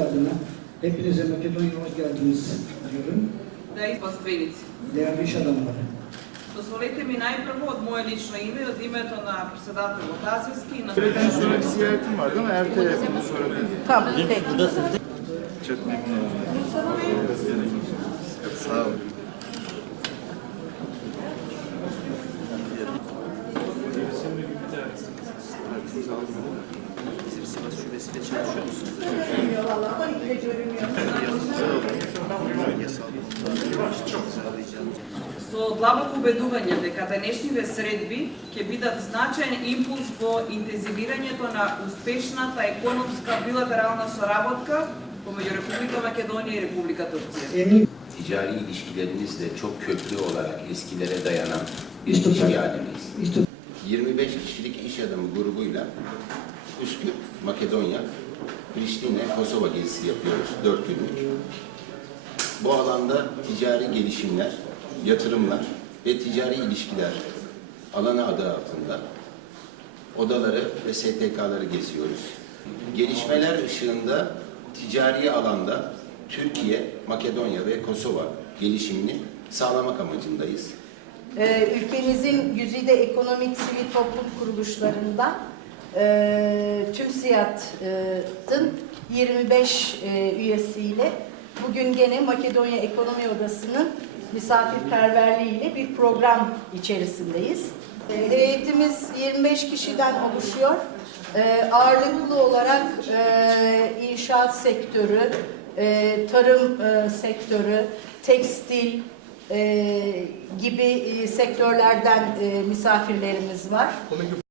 adına hepinize Makedonya'ya hoş geldiniz diyorum. да вас двеници. Değerli iş adamları. Дозволете ми најпрво од мое лично име, и од името на председател Тазиски и на Öğleden sonra bir ziyaretim vardı ama ertele bunu sonra bir Tamam, peki. çok memnun oldum. Sağ olun. Со длабоко убедување дека денешните средби ќе бидат значаен импулс во интензивирањето на успешната економска билатерална соработка помеѓу Република Македонија и Република Турција. Ticari ilişkilerimiz de çok köklü olarak eskilere dayanan bir ilişki halindeyiz. İşte 25 kişilik iş adamı grubuyla Üsküp, Makedonya, Priştine, Kosova gezisi yapıyoruz 4 günlük. Bu alanda ticari gelişimler, yatırımlar ve ticari ilişkiler alanı adı altında odaları ve STK'ları geziyoruz. Gelişmeler ışığında ticari alanda Türkiye, Makedonya ve Kosova gelişimini sağlamak amacındayız. Ee, ülkemizin güzide ekonomik sivil toplum kuruluşlarından e, TÜMSİAD'ın 25 e, üyesiyle bugün gene Makedonya Ekonomi Odası'nın misafirperverliğiyle bir program içerisindeyiz. E, heyetimiz 25 kişiden oluşuyor. E, ağırlıklı olarak e, inşaat sektörü, e, tarım e, sektörü, tekstil, e, gibi e, sektörlerden e, misafirlerimiz var.